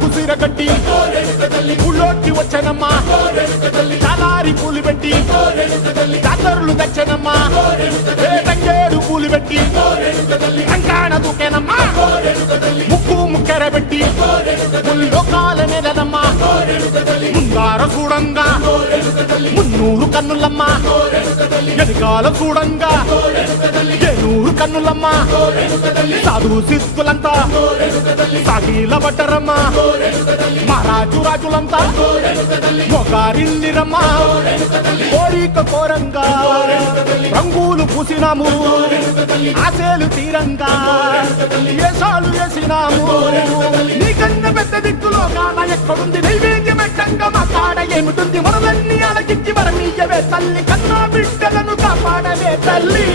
కుసిరగట్టి ఊళ్ళోకి వచ్చనమ్మా చాలారి పూలు పెట్టి జాతరులు తెచ్చనమ్మా తంగేడు పూలు పెట్టి కంకాణ దూకేనమ్మా ముక్కు ముక్కెర పెట్టి ముల్లోకాల నెలనమ్మా ముందార చూడంగా మున్నూరు కన్నులమ్మా వెనకాల చూడంగా ఏనూరు కన్నులమ్మా సాధువు సిద్ధులంతా సాగిల బట్టరమ్మా మహారాజు రాజులంతా మొగారిల్లిరమ్మా కోరిక కోరంగా రంగులు పూసినాము ఆశలు తీరంగా ఏసాలు వేసినాము నీకన్నా పెద్ద దిక్కులో కాన ఎక్కడుంది నైవేద్యం ఎట్టంగా మా కాడ ఏమిటుంది మనలన్నీ అలకిచ్చి వరమీయవే తల్లి కన్నా బిడ్డలను కాపాడవే తల్లి